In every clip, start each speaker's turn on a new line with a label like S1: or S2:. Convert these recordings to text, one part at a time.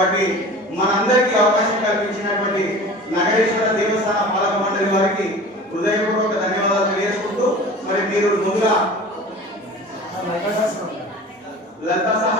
S1: కాబట్టి మనందరికీ అవకాశం కల్పించినటువంటి నగరేశ్వర దేవస్థాన పాలక మండలి వారికి హృదయపూర్వక ధన్యవాదాలు తెలియజేసుకుంటూ మరి మీరు ముందుగా లలిత సహస్రనామ.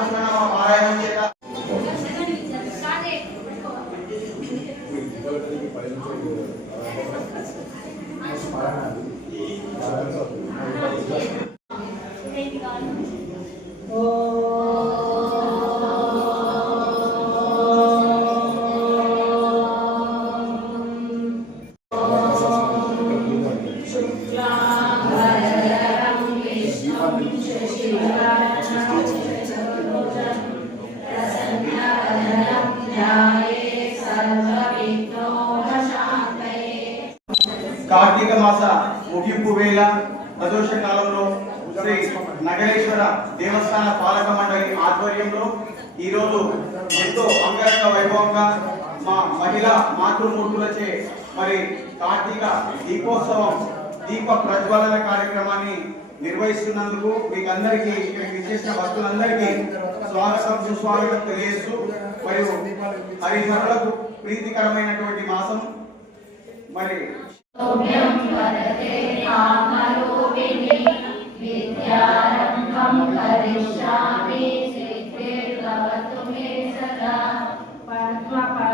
S1: దేవస్థాన పాలక మండలి ఆధ్వర్యంలో ఈరోజు ఎంతో అంగరంగ వైభవంగా మా మహిళా మాతృమూర్తులచే మరి కార్తీక దీపోత్సవం దీప ప్రజ్వలన కార్యక్రమాన్ని నిర్వహిస్తున్నందుకు మీకు అందరికీ ఇక్కడికి విచ్చేసిన భక్తులందరికీ స్వాగతం సుస్వాగతం తెలియజేస్తూ మరియు హరిహరులకు ప్రీతికరమైనటువంటి మాసం మరి
S2: अहं करिष्यामि सिद्धिर्भवतु मे सदा। पद्मप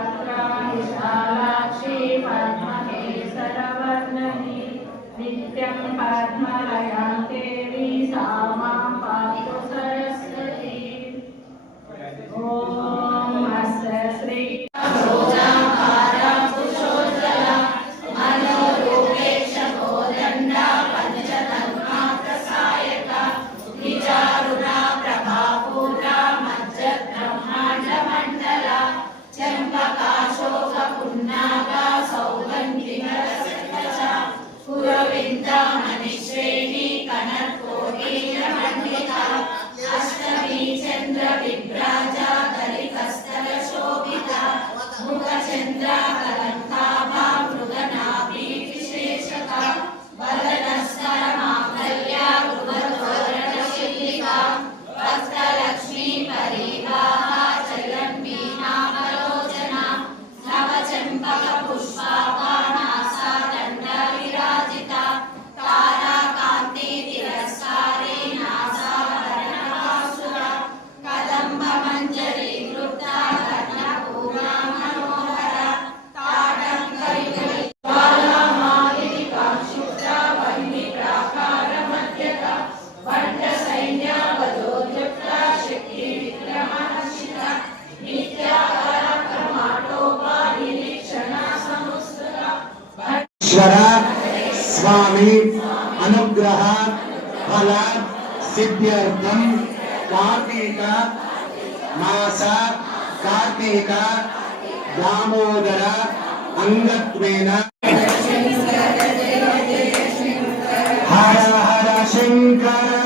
S3: ఈశ్వర స్వామి అనుగ్రహ ఫల సిద్ధ్యర్థం కార్తీక మాస కార్తీక దామోదర అంగత్వేన. హర హర శంకర.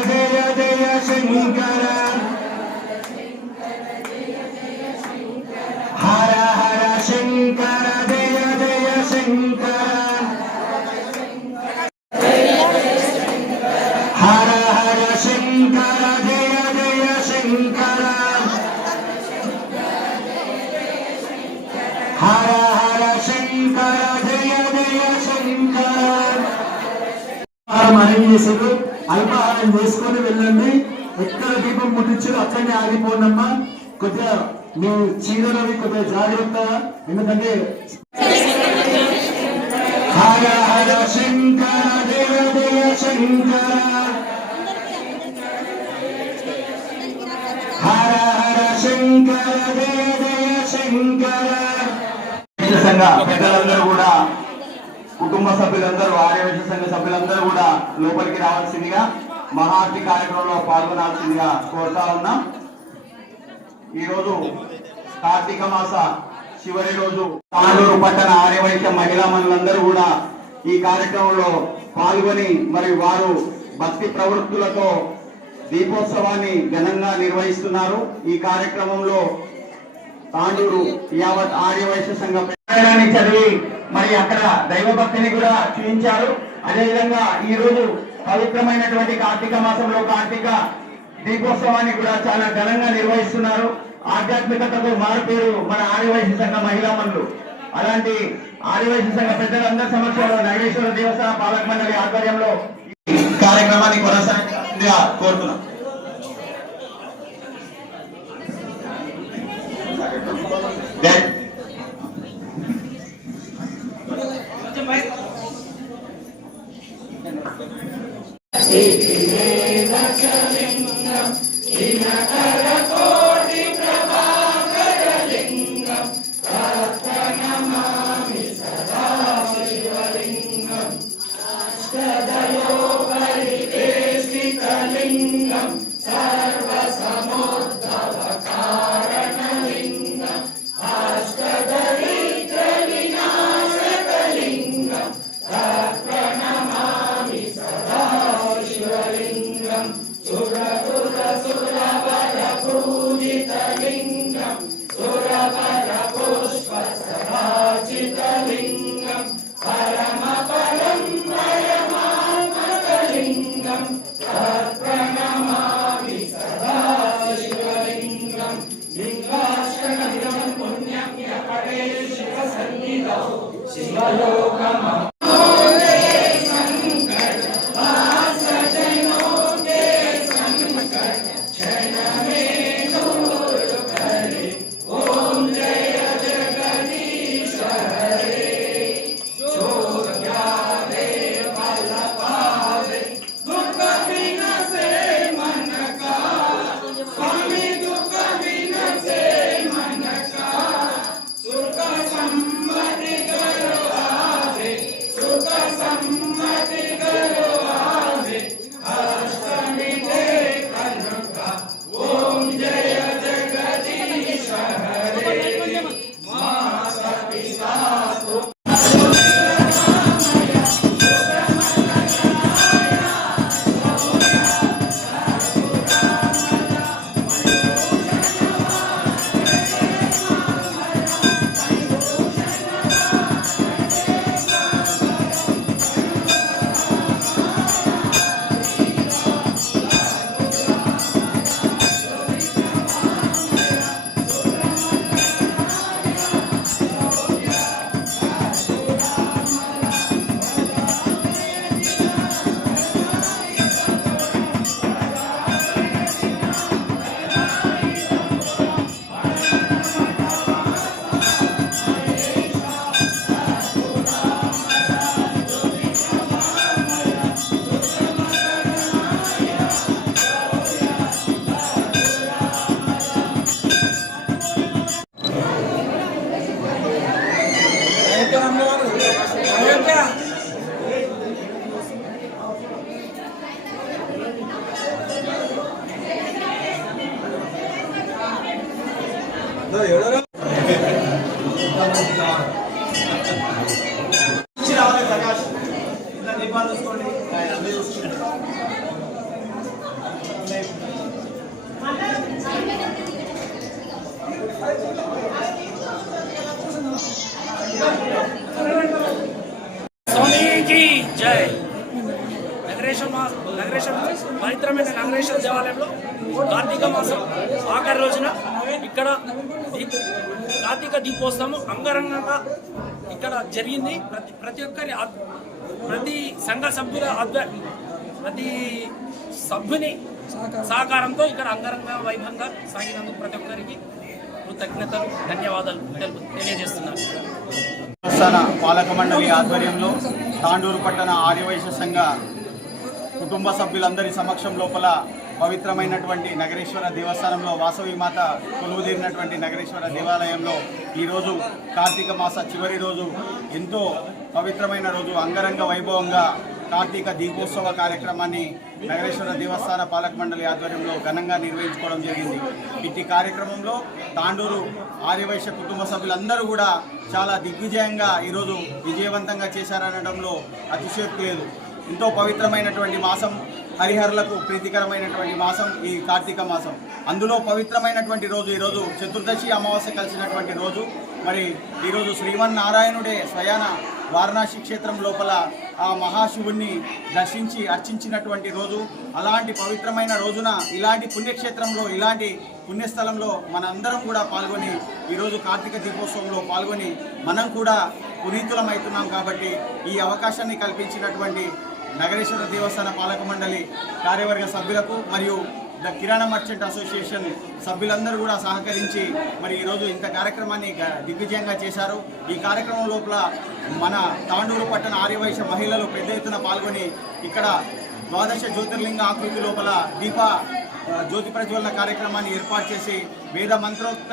S3: అన్నం చేసారు అల్పాహారం చేసుకొని వెళ్ళండి ఎక్కడ దీపం ముట్టించారు అక్కడనే ఆగిపోండమ్మా కొద్దిగా మీ చీరలవి కొద్దిగా జాగ్రత్త ఎందుకంటే
S1: వైశ్య పెద్దలందరూ కూడా కుటుంబ సభ్యులందరూ ఆర్యవైశ్య సంఘ సభ్యులందరూ కూడా లోపలికి రావాల్సిందిగా మహార్తి కార్యక్రమంలో పాల్గొనాల్సిందిగా కోరుతా ఉన్నాం. ఈరోజు కార్తీక మాస చివరి రోజు తాండూరు పట్టణ ఆర్యవైశ్య మహిళా మనులందరూ కూడా ఈ కార్యక్రమంలో పాల్గొని మరి వారు భక్తి ప్రవృత్తులతో దీపోత్సవాన్ని ఘనంగా నిర్వహిస్తున్నారు. ఈ కార్యక్రమంలో తాండూరు యావత్ ఆర్య వైశ్య ప్రయాణాన్ని చదివి మరి అక్కడ దైవభక్తిని కూడా చూపించారు. అదేవిధంగా ఈ రోజు పవిత్రమైనటువంటి కార్తీక మాసంలో కార్తీక దీపోత్సవాన్ని కూడా చాలా ఘనంగా నిర్వహిస్తున్నారు. ఆధ్యాత్మికతకు మారుపేరు మన ఆర్యవైశ్య సంఘ మహిళా మనులు అలాంటి ఆర్యవైశ్య సంఘ పెద్దలందరి సమక్షంలో నగేశ్వర దేవస్థాన పాలక మండలి ఆధ్వర్యంలో ఈ కార్యక్రమాన్ని కొనసాగిందిగా కోరుతున్నాం.
S4: Kingdom, No, yo no, no. ఆఖరి రోజున ఇక్కడ కార్తీక దీపోత్సవం అంగరంగంగా ఇక్కడ జరిగింది. ప్రతి ప్రతి ఒక్కరి ప్రతి సంఘ సభ్యుల ప్రతి సభ్యుని సహకారంతో ఇక్కడ అంగరంగ వైభవంగా సాగినందుకు ప్రతి ఒక్కరికి కృతజ్ఞతలు ధన్యవాదాలు తెలుపు తెలియజేస్తున్నాను.
S1: దేవస్థాన పాలక మండలి ఆధ్వర్యంలో తాండూరు పట్టణ ఆర్యవైశ్య సంఘ కుటుంబ సభ్యులందరి సమక్షం లోపల పవిత్రమైనటువంటి నగరేశ్వర దేవస్థానంలో వాసవి మాత కొలువుదీరినటువంటి నగరేశ్వర దేవాలయంలో ఈరోజు కార్తీక మాస చివరి రోజు ఎంతో పవిత్రమైన రోజు అంగరంగ వైభవంగా కార్తీక దీపోత్సవ కార్యక్రమాన్ని నగరేశ్వర దేవస్థాన పాలక మండలి ఆధ్వర్యంలో ఘనంగా నిర్వహించుకోవడం జరిగింది. ఇట్టి కార్యక్రమంలో తాండూరు ఆర్యవైశ్య కుటుంబ సభ్యులందరూ కూడా చాలా దిగ్విజయంగా ఈరోజు విజయవంతంగా చేశారనడంలో అతిశయోక్తి లేదు. ఎంతో పవిత్రమైనటువంటి మాసం హరిహరులకు ప్రీతికరమైనటువంటి మాసం ఈ కార్తీక మాసం. అందులో పవిత్రమైనటువంటి రోజు ఈరోజు చతుర్దశి అమావాస్య కలిసినటువంటి రోజు. మరి ఈరోజు శ్రీమన్నారాయణుడే స్వయాన వారణాసి క్షేత్రం లోపల ఆ మహాశివుణ్ణి దర్శించి అర్చించినటువంటి రోజు. అలాంటి పవిత్రమైన రోజున ఇలాంటి పుణ్యక్షేత్రంలో ఇలాంటి పుణ్యస్థలంలో మనందరం కూడా పాల్గొని ఈరోజు కార్తీక దీపోత్సవంలో పాల్గొని మనం కూడా పునీతులమవుతున్నాం కాబట్టి ఈ అవకాశాన్ని కల్పించినటువంటి నగరేశ్వర దేవస్థాన పాలక మండలి కార్యవర్గ సభ్యులకు మరియు ద కిరాణా మర్చెంట్ అసోసియేషన్ సభ్యులందరూ కూడా సహకరించి మరి ఈరోజు ఇంత కార్యక్రమాన్ని దిగ్విజయంగా చేశారు. ఈ కార్యక్రమం లోపల మన తాండూరు పట్టణ ఆర్యవైశ్య మహిళలు పెద్ద ఎత్తున పాల్గొని ఇక్కడ ద్వాదశ జ్యోతిర్లింగ ఆకృతి లోపల దీప జ్యోతి ప్రజ్వలన కార్యక్రమాన్ని ఏర్పాటు చేసి వేద మంత్రోక్త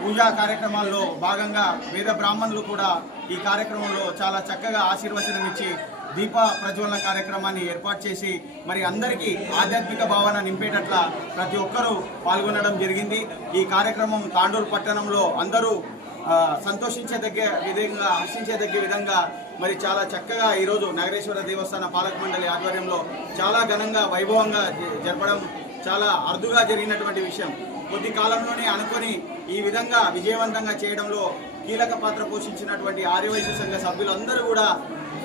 S1: పూజా కార్యక్రమాల్లో భాగంగా వేద బ్రాహ్మణులు కూడా ఈ కార్యక్రమంలో చాలా చక్కగా ఆశీర్వచనం ఇచ్చి దీప ప్రజ్వలన కార్యక్రమాన్ని ఏర్పాటు చేసి మరి అందరికీ ఆధ్యాత్మిక భావన నింపేటట్ల ప్రతి ఒక్కరూ పాల్గొనడం జరిగింది. ఈ కార్యక్రమం తాండూరు పట్టణంలో అందరూ సంతోషించే సంతోషించదగ్గ విధంగా హర్షించదగ్గ విధంగా మరి చాలా చక్కగా ఈరోజు నగరేశ్వర దేవస్థాన పాలక మండలి ఆధ్వర్యంలో చాలా ఘనంగా వైభవంగా జరపడం చాలా అరుదుగా జరిగినటువంటి విషయం. కొద్ది కాలంలోనే అనుకొని ఈ విధంగా విజయవంతంగా చేయడంలో కీలక పాత్ర పోషించినటువంటి ఆర్యవైశ్య సంఘ సభ్యులందరూ కూడా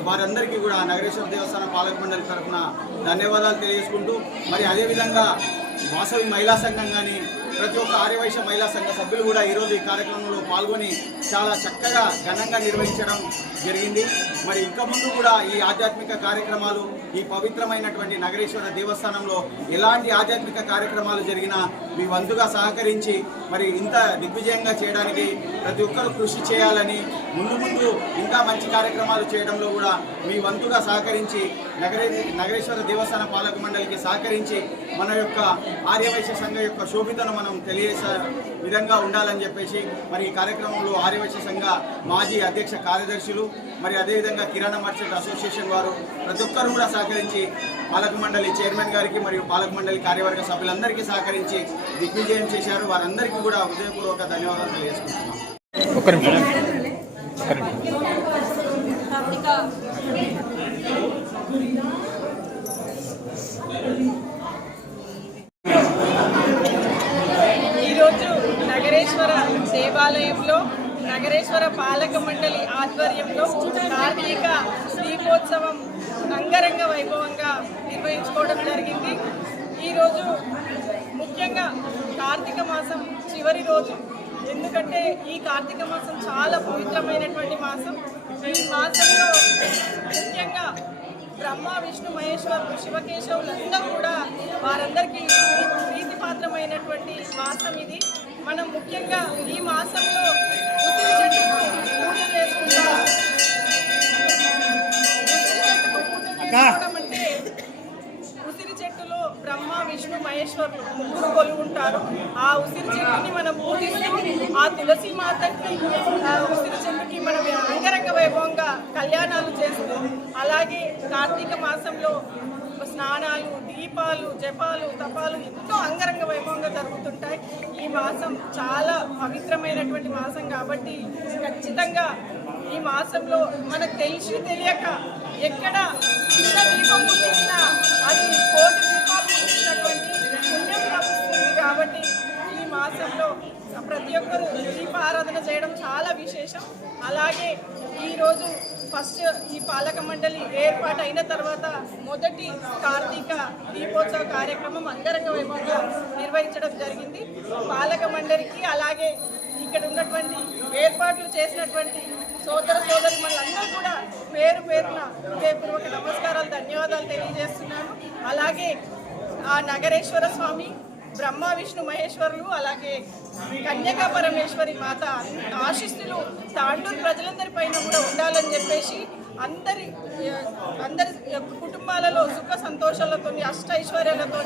S1: వారందరికీ కూడా నగరేశ్వర దేవస్థానం పాలక మండలి తరఫున ధన్యవాదాలు తెలియజేసుకుంటూ మరి అదేవిధంగా వాసవి మహిళా సంఘం కానీ ప్రతి ఒక్క ఆర్యవైశ్య మహిళా సంఘ సభ్యులు కూడా ఈరోజు ఈ కార్యక్రమంలో పాల్గొని చాలా చక్కగా ఘనంగా నిర్వహించడం జరిగింది. మరి ఇంకా ముందు కూడా ఈ ఆధ్యాత్మిక కార్యక్రమాలు ఈ పవిత్రమైనటువంటి నగరేశ్వర దేవస్థానంలో ఎలాంటి ఆధ్యాత్మిక కార్యక్రమాలు జరిగినా మీ వంతుగా సహకరించి మరి ఇంత దిగ్విజయంగా చేయడానికి ప్రతి ఒక్కరూ కృషి చేయాలని ముందు ముందు ఇంకా మంచి కార్యక్రమాలు చేయడంలో కూడా మీ వంతుగా సహకరించి నగరే నగరేశ్వర దేవస్థాన పాలక మండలికి సహకరించి మన యొక్క ఆర్యవైశ్య సంఘం యొక్క శోభితను మనం తెలియజేసే విధంగా ఉండాలని చెప్పేసి మరి ఈ కార్యక్రమంలో ఆర్యవైశ్య సంఘ మాజీ అధ్యక్ష కార్యదర్శులు మరి అదేవిధంగా కిరాణా మర్చెంట్ అసోసియేషన్ వారు ప్రతి ఒక్కరు కూడా సహకరించి పాలక మండలి చైర్మన్ గారికి మరియు పాలక మండలి కార్యవర్గ సభ్యులందరికీ సహకరించి దిగ్విజయం చేశారు. వారందరికీ కూడా హృదయపూర్వక ధన్యవాదాలు తెలియజేసుకుంటున్నాం
S5: ఈరోజు నగరేశ్వర దేవాలయంలో నగరేశ్వర పాలక మండలి ఆధ్వర్యంలో కార్తీక దీపోత్సవం అంగరంగ వైభవంగా నిర్వహించుకోవడం జరిగింది. ఈరోజు ముఖ్యంగా కార్తీక మాసం చివరి రోజు. ఎందుకంటే ఈ కార్తీక మాసం చాలా పవిత్రమైనటువంటి మాసం. ఈ మాసంలో ముఖ్యంగా బ్రహ్మ విష్ణు మహేశ్వరులు శివకేశవులందరూ కూడా వారందరికీ ప్రీతిపాత్రమైనటువంటి మాసం ఇది. మనం ముఖ్యంగా ఈ మాసంలో ఉసిరి అంటే ఉసిరి చెట్టులో బ్రహ్మ విష్ణు మహేశ్వరులు ముగ్గురు కొలువుంటారు ఆ ఉసిరి చెట్టుని మనం పూజిస్తూ ఆ తులసి మాతకి ఆ ఉసిరి చెట్టుకి మనం అంగరంగ వైభవంగా కళ్యాణాలు చేస్తూ అలాగే కార్తీక మాసంలో స్నానాలు దీపాలు జపాలు తపాలు ఎంతో అంగరంగ వైభవంగా జరుగుతుంటాయి. ఈ మాసం చాలా పవిత్రమైనటువంటి మాసం కాబట్టి ఖచ్చితంగా ఈ మాసంలో మనకు తెలిసి తెలియక ఎక్కడ చిన్న దీపం ముట్టించినా అది కోటి దీపాలు ముట్టించినటువంటి పుణ్యం లభిస్తుంది కాబట్టి ఈ మాసంలో ప్రతి ఒక్కరూ దీప ఆరాధన చేయడం చాలా విశేషం. అలాగే ఈరోజు ఫస్ట్ ఈ పాలక మండలి ఏర్పాటు అయిన తర్వాత మొదటి కార్తీక దీపోత్సవ కార్యక్రమం అంగరంగ వైభవంగా నిర్వహించడం జరిగింది. పాలక మండలికి అలాగే ఇక్కడ ఉన్నటువంటి ఏర్పాట్లు చేసినటువంటి సోదర సోదరి మనందరూ కూడా పేరు పేరున హృదయపూర్వక నమస్కారాలు ధన్యవాదాలు తెలియజేస్తున్నాను. అలాగే ఆ నగరేశ్వర స్వామి బ్రహ్మ విష్ణు మహేశ్వరులు అలాగే కన్యకా పరమేశ్వరి మాత ఆశిస్తులు తాండూరు ప్రజలందరి పైన కూడా ఉండాలని చెప్పేసి అందరి అందరి కుటుంబాలలో సుఖ సంతోషాలతో అష్ట ఐశ్వర్యాలతో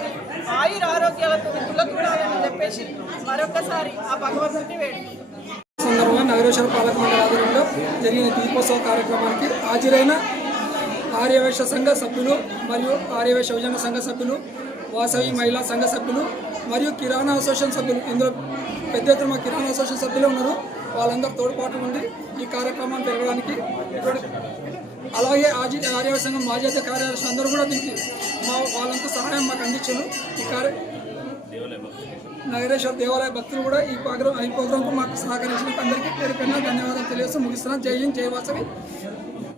S5: ఆయుర ఆరోగ్యాలతో తులతూడాలని చెప్పేసి మరొకసారి ఆ భగవంతుని వేడు
S6: సందర్భంగా నగరేశ్వర పాలక మండలి ఆధ్వర్యంలో జరిగిన దీపోత్సవ కార్యక్రమానికి హాజరైన ఆర్యవేశ సంఘ సభ్యులు మరియు ఆర్యవైశ్య యువజన సంఘ సభ్యులు వాసవి మహిళా సంఘ సభ్యులు మరియు కిరాణా అసోసియేషన్ సభ్యులు ఇందులో పెద్ద ఎత్తున మా కిరాణా అసోసియేషన్ సభ్యులు ఉన్నారు. వాళ్ళందరూ తోడ్పాటు ఉండి ఈ కార్యక్రమం జరగడానికి అలాగే ఆజీ ఆర్యవైశ్య సంఘం మాజీ కార్యదర్శి అందరూ కూడా దీనికి మా వాళ్ళంతా సహాయం మాకు అందించారు. ఈ కార్య నగరేశ్వర దేవాలయ భక్తులు కూడా ఈ ప్రోగ్రామ్ ఈ ప్రోగ్రాంకు మాకు సహకరించిన అందరికీ పేరు పైన ధన్యవాదాలు తెలియజేస్తూ ముగిస్తున్నాను. జై హింద్ జై వాసవి.